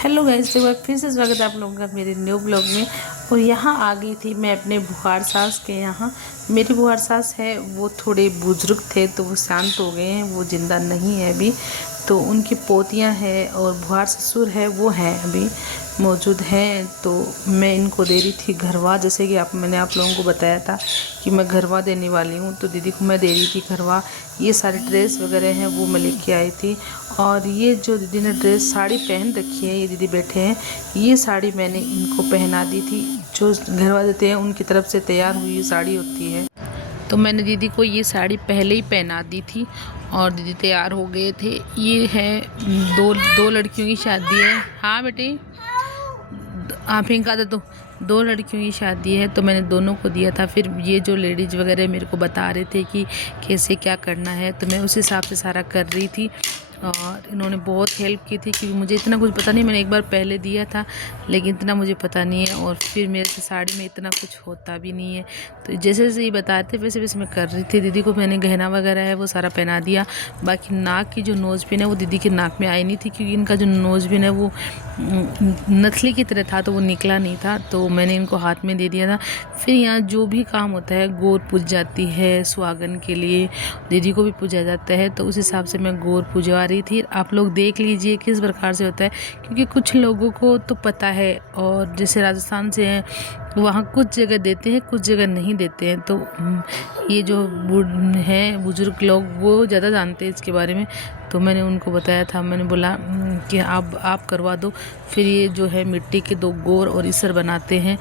Hello guys, एक बार फिर से स्वागत है आप लोगों का मेरे न्यू ब्लॉग में। और यहाँ आ गई थी मैं अपने बुखार सास के यहाँ। मेरी बुखार सास है वो थोड़े बुजुर्ग थे तो वो शांत हो गए हैं, वो ज़िंदा नहीं है अभी। तो उनकी पोतियाँ हैं और बुखार ससुर है वो हैं अभी मौजूद हैं। तो मैं इनको दे रही थी घरवा, जैसे कि मैंने आप लोगों को बताया था कि मैं घरवा देने वाली हूँ। तो दीदी को मैं दे रही थी घरवा। ये सारे ड्रेस वगैरह हैं वो मैं लेके आई थी। और ये जो दीदी ने ड्रेस साड़ी पहन रखी है, ये दीदी बैठे हैं, ये साड़ी मैंने इनको पहना दी थी। जो घरवा देते हैं उनकी तरफ से तैयार हुई साड़ी होती है, तो मैंने दीदी को ये साड़ी पहले ही पहना दी थी और दीदी तैयार हो गए थे। ये है दो लड़कियों की शादी है। हाँ बेटे, आप फिंका दे तो। दो लड़कियों की शादी है तो मैंने दोनों को दिया था। फिर ये जो लेडीज़ वगैरह मेरे को बता रहे थे कि कैसे क्या करना है, तो मैं उस हिसाब से सारा कर रही थी। और इन्होंने बहुत हेल्प की थी क्योंकि मुझे इतना कुछ पता नहीं। मैंने एक बार पहले दिया था लेकिन इतना मुझे पता नहीं है, और फिर मेरे से साड़ी में इतना कुछ होता भी नहीं है। तो जैसे जैसे ये बताते वैसे वैसे मैं कर रही थी। दीदी को मैंने गहना वगैरह है वो सारा पहना दिया। बाकी नाक की जो नोज़ पिन है वो दीदी के नाक में आई नहीं थी क्योंकि इनका जो नोज़ पिन है वो नथली की तरह था तो वो निकला नहीं था, तो मैंने इनको हाथ में दे दिया था। फिर यहाँ जो भी काम होता है, गोर पूज जाती है सुहागन के लिए, दीदी को भी पूजा जाता है, तो उस हिसाब से मैं गोर पूजवा रही थी। आप लोग देख लीजिए किस प्रकार से होता है, क्योंकि कुछ लोगों को तो पता है और जैसे राजस्थान से हैं वहाँ कुछ जगह देते हैं कुछ जगह नहीं देते हैं। तो ये जो हैं बुजुर्ग लोग वो ज़्यादा जानते हैं इसके बारे में, तो मैंने उनको बताया था। मैंने बोला कि आप करवा दो। फिर ये जो है मिट्टी के दो गोर और इसर बनाते हैं,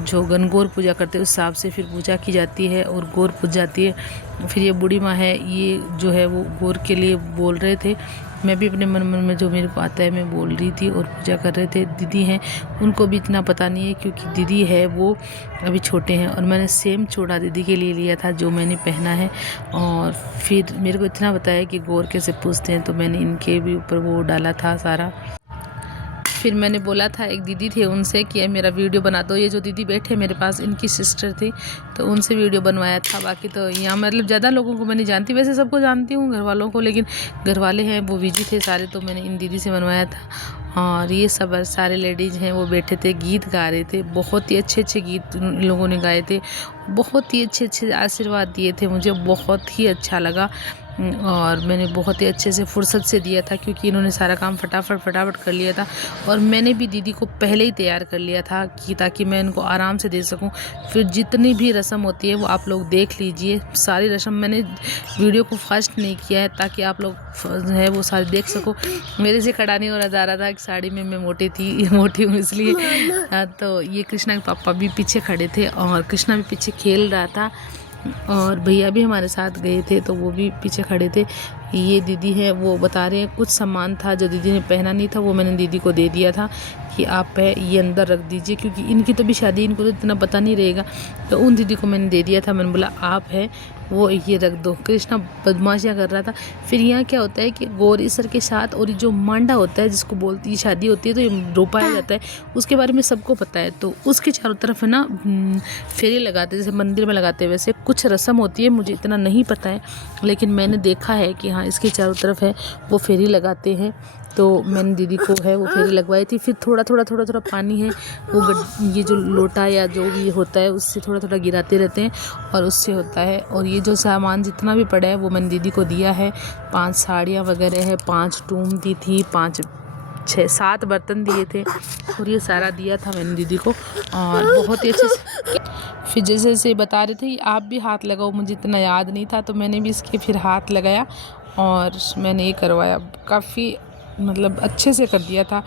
जो गनगौर पूजा करते हैं उस हिसाब से फिर पूजा की जाती है और गौर पूज जाती है। फिर ये बूढ़ी माँ है, ये जो है वो गौर के लिए बोल रहे थे। मैं भी अपने मन में जो मेरे को आता है मैं बोल रही थी और पूजा कर रहे थे। दीदी हैं उनको भी इतना पता नहीं है क्योंकि दीदी है वो अभी छोटे हैं। और मैंने सेम चूड़ा दीदी के लिए लिया था जो मैंने पहना है। और फिर मेरे को इतना बताया कि गौर कैसे पूजते हैं, तो मैंने इनके भी ऊपर वो डाला था सारा। फिर मैंने बोला था एक दीदी थे उनसे कि मेरा वीडियो बना दो। ये जो दीदी बैठे मेरे पास इनकी सिस्टर थी, तो उनसे वीडियो बनवाया था। बाकी तो यहाँ मतलब ज़्यादा लोगों को मैं नहीं जानती, वैसे सबको जानती हूँ घर वालों को, लेकिन घर वाले हैं वो बिजी थे सारे, तो मैंने इन दीदी से बनवाया था। और ये सब सारे लेडीज़ हैं वो बैठे थे, गीत गा रहे थे। बहुत ही अच्छे अच्छे गीत लोगों ने गाए थे, बहुत ही अच्छे अच्छे आशीर्वाद दिए थे मुझे, बहुत ही अच्छा लगा। और मैंने बहुत ही अच्छे से फुर्सत से दिया था क्योंकि इन्होंने सारा काम फटाफट कर लिया था। और मैंने भी दीदी को पहले ही तैयार कर लिया था कि ताकि मैं इनको आराम से दे सकूं। फिर जितनी भी रस्म होती है वो आप लोग देख लीजिए, सारी रस्म मैंने वीडियो को फास्ट नहीं किया है ताकि आप लोग है वो सारी देख सको। मेरे से खड़ा नहीं हो रहा जा रहा था कि साड़ी में मैं मोटी हूँ इसलिए। तो ये कृष्णा के पापा भी पीछे खड़े थे और कृष्णा भी पीछे खेल रहा था, और भैया भी हमारे साथ गए थे तो वो भी पीछे खड़े थे। ये दीदी है वो बता रहे हैं कुछ सामान था जो दीदी ने पहना नहीं था वो मैंने दीदी को दे दिया था कि आप ये अंदर रख दीजिए, क्योंकि इनकी तो भी शादी, इनको तो इतना पता नहीं रहेगा। तो उन दीदी को मैंने दे दिया था। मैंने बोला आप है वो ये रख दो। कृष्णा बदमाशियाँ कर रहा था। फिर यहाँ क्या होता है कि गौर इसर के साथ और जो मांडा होता है जिसको बोलती शादी होती है तो ये रोपाया जाता है, उसके बारे में सबको पता है। तो उसके चारों तरफ है ना फेरे लगाते जैसे मंदिर में लगाते हैं, वैसे कुछ रस्म होती है, मुझे इतना नहीं पता है लेकिन मैंने देखा है कि हाँ इसके चारों तरफ है वो फेरी लगाते हैं। तो मैंने दीदी को है वो फेरी लगवाई थी। फिर थोड़ा पानी है वो ये जो लोटा या जो भी होता है उससे थोड़ा गिराते रहते हैं और उससे होता है। और ये जो सामान जितना भी पड़ा है वो मैंने दीदी को दिया है। 5 साड़ियाँ वगैरह है, 5 टूम दी थी, 5 6 7 बर्तन दिए थे और ये सारा दिया था मैंने दीदी को। और बहुत ही अच्छे से फिर जैसे जैसे बता रहे थे आप भी हाथ लगाओ, मुझे इतना याद नहीं था तो मैंने भी इसके फिर हाथ लगाया और मैंने ये करवाया। काफ़ी मतलब अच्छे से कर दिया था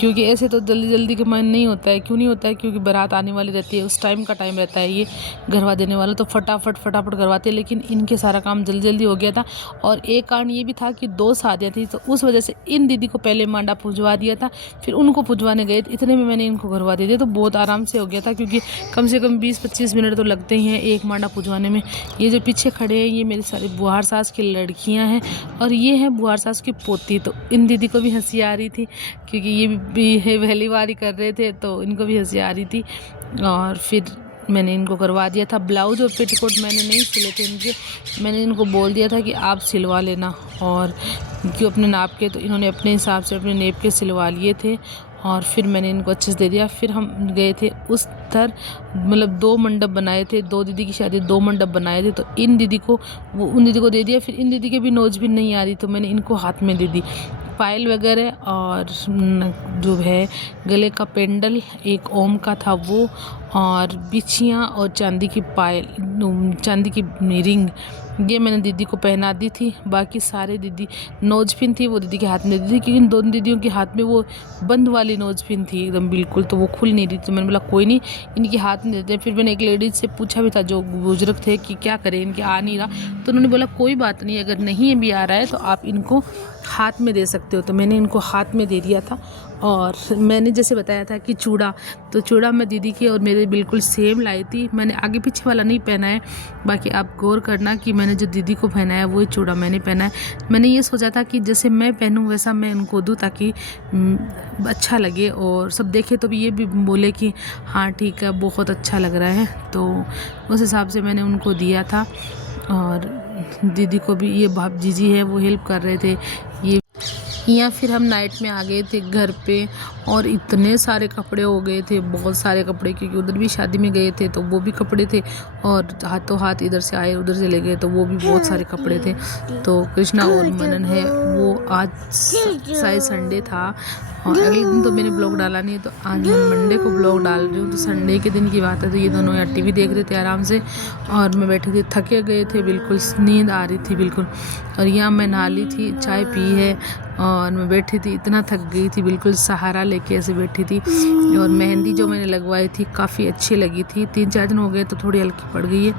क्योंकि ऐसे तो जल्दी जल्दी का मन नहीं होता है। क्यों नहीं होता है? क्योंकि बारात आने वाली रहती है, उस टाइम का टाइम रहता है। ये घरवा देने वाला तो फटाफट करवाते, लेकिन इनके सारा काम जल्दी हो गया था। और एक कारण ये भी था कि 2 शादियाँ थी तो उस वजह से इन दीदी को पहले मांडा पुजवा दिया था, फिर उनको पुजवाने गए इतने में मैंने इनको घरवा दे दिया। तो बहुत आराम से हो गया था क्योंकि कम से कम 20-25 मिनट तो लगते ही हैं एक मांडा पुजवाने में। ये जो पीछे खड़े हैं ये मेरी सारी बुहार सास की लड़कियाँ हैं और ये हैं बुहार सास की पोती। तो इन दीदी को भी हंसी आ रही थी क्योंकि ये भी पहली बार ही कर रहे थे तो इनको भी हंसी आ रही थी। और फिर मैंने इनको करवा दिया था। ब्लाउज और पेटीकोट मैंने नहीं सिले थे इनके, मैंने इनको बोल दिया था कि आप सिलवा लेना। और क्यों अपने नाप के, तो इन्होंने अपने हिसाब से अपने नेप के सिलवा लिए थे। और फिर मैंने इनको अच्छे से दे दिया। फिर हम गए थे उस तरह, मतलब 2 मंडप बनाए थे, 2 दीदी की शादी 2 मंडप बनाए थे, तो इन दीदी को वो उन दीदी को दे दिया। फिर इन दीदी के भी नोज भी नहीं आ रही तो मैंने इनको हाथ में दे दी पायल वगैरह, और जो है गले का पेंडल एक ओम का था वो, और बिछियाँ और चांदी की पायल, चांदी की रिंग, ये मैंने दीदी को पहना दी थी। बाकी सारे दीदी नोज पिन थी वो दीदी के हाथ में दी थी, क्योंकि इन दोनों दीदियों के हाथ में वो बंद वाली नोज पिन थी एकदम बिल्कुल, तो वो खुल नहीं रही थी। तो मैंने बोला कोई नहीं, इनके हाथ में देते हैं। फिर मैंने एक लेडीज से पूछा भी था जो बुजुर्ग थे कि क्या करें, इनके आ नहीं रहा, तो उन्होंने बोला कोई बात नहीं, अगर नहीं भी आ रहा है तो आप इनको हाथ में दे सकते हो। तो मैंने इनको हाथ में दे दिया था। और मैंने जैसे बताया था कि चूड़ा, तो चूड़ा मैं दीदी की और मेरे बिल्कुल सेम लाई थी। मैंने आगे पीछे वाला नहीं पहना है, बाकी आप गौर करना कि मैंने जो दीदी को पहनाया वही चूड़ा मैंने पहना है। मैंने ये सोचा था कि जैसे मैं पहनूं वैसा मैं उनको दूं, ताकि अच्छा लगे और सब देखे तो भी ये भी बोले कि हाँ ठीक है बहुत अच्छा लग रहा है। तो उस हिसाब से मैंने उनको दिया था। और दीदी को भी, ये भाभी जीजी है वो हेल्प कर रहे थे। ये या फिर हम नाइट में आ गए थे घर पे, और इतने सारे कपड़े हो गए थे, बहुत सारे कपड़े, क्योंकि उधर भी शादी में गए थे तो वो भी कपड़े थे, और हाथों हाथ इधर से आए उधर से ले गए तो वो भी बहुत सारे कपड़े थे। तो कृष्णा और मनन है वो आज शायद संडे था, और अगले दिन तो मैंने ब्लॉग डाला नहीं है, तो आज मैं मंडे को ब्लॉग डाल रही हूँ। तो संडे के दिन की बात है, तो ये दोनों यहाँ टीवी देख रहे थे आराम से, और मैं बैठी थी, थके गए थे बिल्कुल, नींद आ रही थी बिल्कुल। और यहाँ मैं नहा ली थी, चाय पी है, और मैं बैठी थी, इतना थक गई थी बिल्कुल, सहारा लेके ऐसे बैठी थी। और मेहंदी जो मैंने लगवाई थी काफ़ी अच्छी लगी थी, 3-4 दिन हो गए तो थोड़ी हल्की पड़ गई है,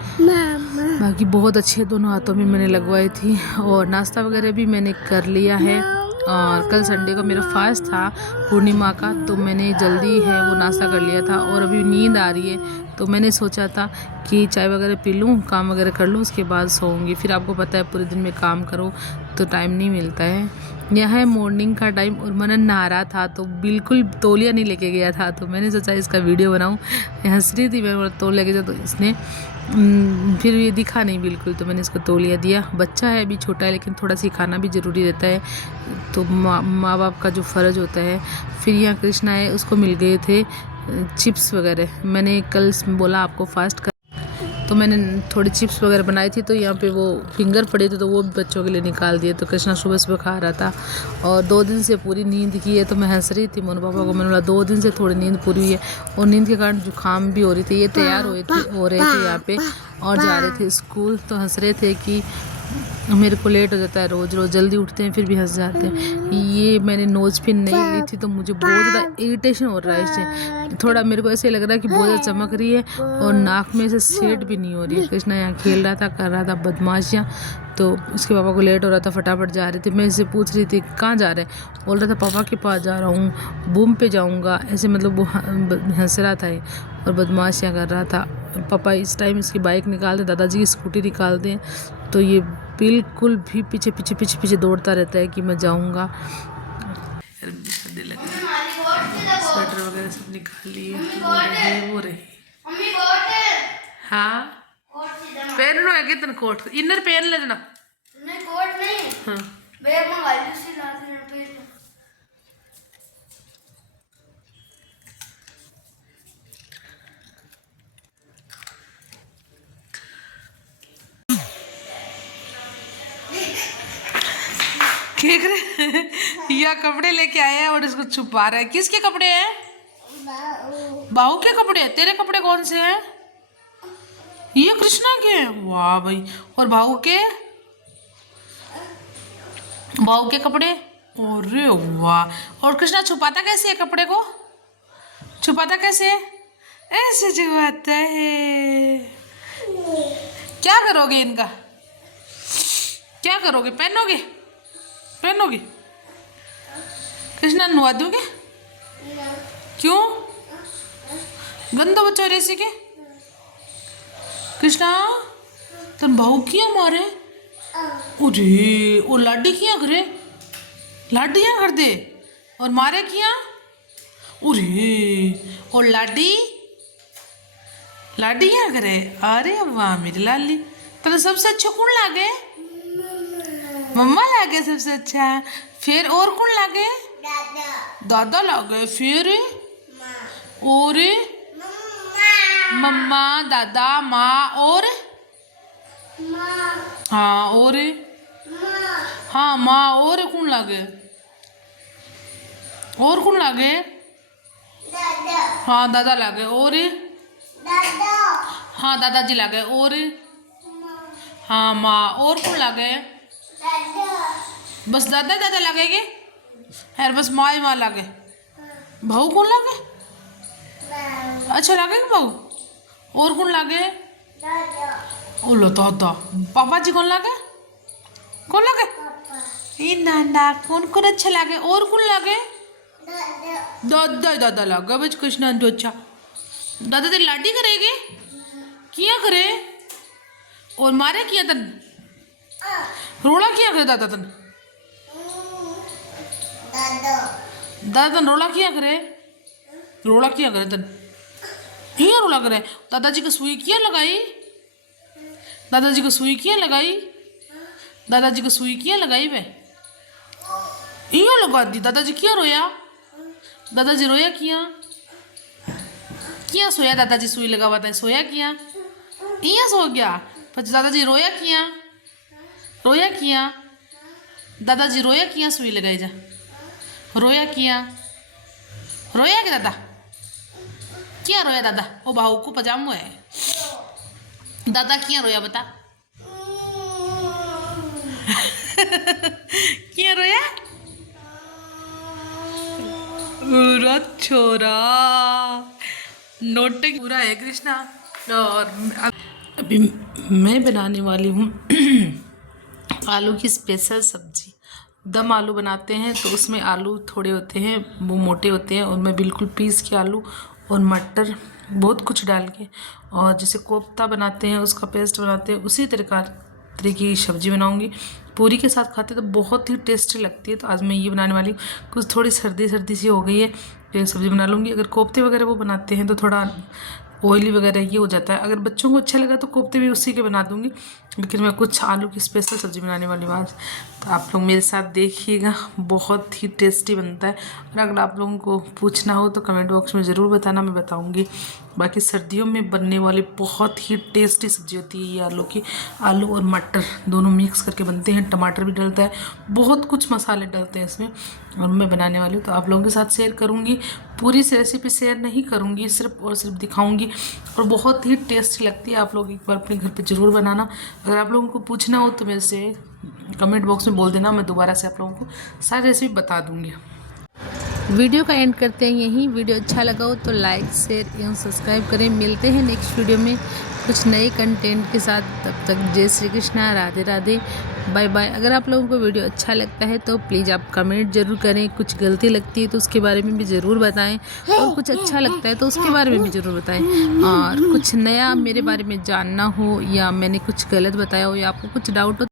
बाकी बहुत अच्छे दोनों हाथों में मैंने लगवाई थी। और नाश्ता वगैरह भी मैंने कर लिया है, और कल संडे का मेरा फास्ट था पूर्णिमा का, तो मैंने जल्दी है वो नाश्ता कर लिया था। और अभी नींद आ रही है तो मैंने सोचा था कि चाय वगैरह पी लूँ, काम वगैरह कर लूँ, उसके बाद सोऊंगी। फिर आपको पता है पूरे दिन में काम करो तो टाइम नहीं मिलता है। यह है मॉर्निंग का टाइम, और मनन नहा रहा था तो बिल्कुल तौलिया नहीं लेके गया था, तो मैंने सोचा इसका वीडियो बनाऊँ। हंस रही थी, मैं तौलिया लेके जाता, तो इसने फिर ये दिखा नहीं बिल्कुल, तो मैंने इसको तौलिया दिया। बच्चा है अभी छोटा है, लेकिन थोड़ा सिखाना भी ज़रूरी रहता है, तो माँ बाप का जो फ़र्ज़ होता है। फिर यहाँ कृष्णा है, उसको मिल गए थे चिप्स वगैरह, मैंने कल बोला आपको फास्ट कर, तो मैंने थोड़ी चिप्स वगैरह बनाई थी, तो यहाँ पे वो फिंगर पड़े थे तो वो भी बच्चों के लिए निकाल दिए। तो कृष्णा सुबह सुबह खा रहा था, और 2 दिन से पूरी नींद की है, तो मैं हंस रही थी मोनू पापा को, मैंने बोला 2 दिन से थोड़ी नींद पूरी हुई है, और नींद के कारण जुकाम भी हो रही थी। ये तैयार हो रहे थे यहाँ पे और जा रहे थे स्कूल, तो हंस रहे थे कि मेरे को लेट हो जाता है, रोज़ रोज़ जल्दी उठते हैं फिर भी हंस जाते हैं। ये मैंने नोज पिन नहीं ली थी, तो मुझे बहुत ज़्यादा इरिटेशन हो रहा है इससे, थोड़ा मेरे को ऐसे लग रहा है कि बहुत ज़्यादा चमक रही है, और नाक में से सेट भी नहीं हो रही है। कृष्णा यहाँ खेल रहा था, कर रहा था बदमाशियाँ, तो उसके पापा को लेट हो रहा था, फटाफट जा रहे थे। मैं इससे पूछ रही थी कहाँ जा रहे हैं, बोल रहा था पापा के पास जा रहा हूँ, बूम पे जाऊँगा, ऐसे मतलब वो हंस रहा था और बदमाशियाँ कर रहा था। पापा इस टाइम इसकी बाइक निकालते, दादाजी की स्कूटी निकालते हैं, तो ये बिल्कुल भी पीछे पीछे पीछे पीछे दौड़ता रहता है कि मैं जाऊँगा। स्वेटर वगैरह सब निकाल लिए, वो रही हाँ पहन लो आगे तन कोट इनर पहन ले ना, नहीं कोट नहीं, हाँ बैग मंगा ली उसी लाते हैं पे। देख रहे या कपड़े लेके आए हैं और इसको छुपा रहा है। किसके कपड़े हैं? बाहू के कपड़े। तेरे कपड़े कौन से हैं? ये कृष्णा के। वाह भाई। और बाहू के कपड़े। अरे वाह। और कृष्णा छुपाता कैसे है कपड़े को? छुपाता कैसे है? ऐसे छुपाता है। क्या करोगे इनका? क्या करोगे? पहनोगे? कृष्णा नुआ दोगे? क्यों? गंदो बच्चों रेसी के। कृष्णा तुम भाऊ किया मारे? अरे और लाडी किया करे? लाडियाँ कर दे और मारे किया? अरे और लाडियाँ करे। अरे वाह मेरी लाली। तो सबसे अच्छा कौन लागे? मम्मा लागे सबसे अच्छा। फिर और कौन लागे? दादा लगे, फिर और मम्मा, दादा, माँ और हाँ और हाँ माँ और कौन लगे? और कौन लगे? हाँ दादा लगे और हाँ दादाजी लगे और हाँ माँ और कौन लगे? बस दादा दादा लगेगे यार, बस माँ ही माँ लगे। बहू कौन लगे? अच्छा लगे बहू। और कौन लगे? ओलो दादा। पापा जी कौन लगे? कौन लगे? ये नाना कौन कौन अच्छा लगे? और कौन लगे? दादा दादा लगा बच कृष्णा जो अच्छा। दादा तेरी लाडी करेगी? किया करे? और मारे किया तन? रोला किया करे दादा तन? दादा तन रोला किया करे? रोला किया करे तन? हिया रोला करे। दादाजी को सुई किया लगाई? दादाजी को सुई किया लगाई? दादाजी को सुई किया लगाई बे? हिया लगा दी। दादाजी किया रोया? दादाजी रोया किया? किया सोया? दादाजी सुई लगा हुआ था, सोया किया? हिया सो गया। फिर दादाजी रोया किया? रोया किया? दादाजी रोया किया? सुई लगाई जा। रोया किया? रोया क्या दादा? क्या रोया दादा? ओ बहू को पजामा है। दादा क्या रोया बता? क्या रोया? पूरा छोरा नोटिंग पूरा है कृष्णा। और अभी मैं बनाने वाली हूँ आलू की स्पेशल सब्जी। दम आलू बनाते हैं तो उसमें आलू थोड़े होते हैं, वो मोटे होते हैं, उनमें बिल्कुल पीस के आलू और मटर बहुत कुछ डाल के, और जैसे कोफ्ता बनाते हैं उसका पेस्ट बनाते हैं, उसी तरह की सब्ज़ी बनाऊंगी। पूरी के साथ खाते तो बहुत ही टेस्टी लगती है। तो आज मैं ये बनाने वाली हूँ। कुछ थोड़ी सर्दी सी हो गई है तो सब्ज़ी बना लूँगी। अगर कोफ्ते वगैरह वो बनाते हैं तो थोड़ा ऑयली वगैरह ये हो जाता है। अगर बच्चों को अच्छा लगा तो कोफ्ते भी उसी के बना दूँगी, लेकिन मैं कुछ आलू की स्पेशल सब्ज़ी बनाने वाली हूँ आज। तो आप लोग मेरे साथ देखिएगा, बहुत ही टेस्टी बनता है। और अगर आप लोगों को पूछना हो तो कमेंट बॉक्स में ज़रूर बताना, मैं बताऊँगी। बाकी सर्दियों में बनने वाली बहुत ही टेस्टी सब्ज़ी होती है ये आलू की। आलू और मटर दोनों मिक्स करके बनते हैं, टमाटर भी डलता है, बहुत कुछ मसाले डलते हैं इसमें, और मैं बनाने वाली हूँ। तो आप लोगों के साथ शेयर करूँगी, पूरी से रेसिपी शेयर नहीं करूँगी, सिर्फ और सिर्फ दिखाऊँगी। और बहुत ही टेस्टी लगती है। आप लोग एक बार अपने घर पे ज़रूर बनाना। अगर आप लोगों को पूछना हो तो मेरे से कमेंट बॉक्स में बोल देना, मैं दोबारा से आप लोगों को सारी रेसिपी बता दूँगी। वीडियो का एंड करते हैं यहीं। वीडियो अच्छा लगा हो तो लाइक शेयर एवं सब्सक्राइब करें। मिलते हैं नेक्स्ट वीडियो में कुछ नए कंटेंट के साथ। तब तक जय श्री कृष्णा, राधे राधे, बाय बाय। अगर आप लोगों को वीडियो अच्छा लगता है तो प्लीज़ आप कमेंट ज़रूर करें। कुछ गलती लगती है तो उसके बारे में भी ज़रूर बताएं, और कुछ अच्छा लगता है तो उसके बारे में भी ज़रूर बताएं। और कुछ नया मेरे बारे में जानना हो, या मैंने कुछ गलत बताया हो, या आपको कुछ डाउट हो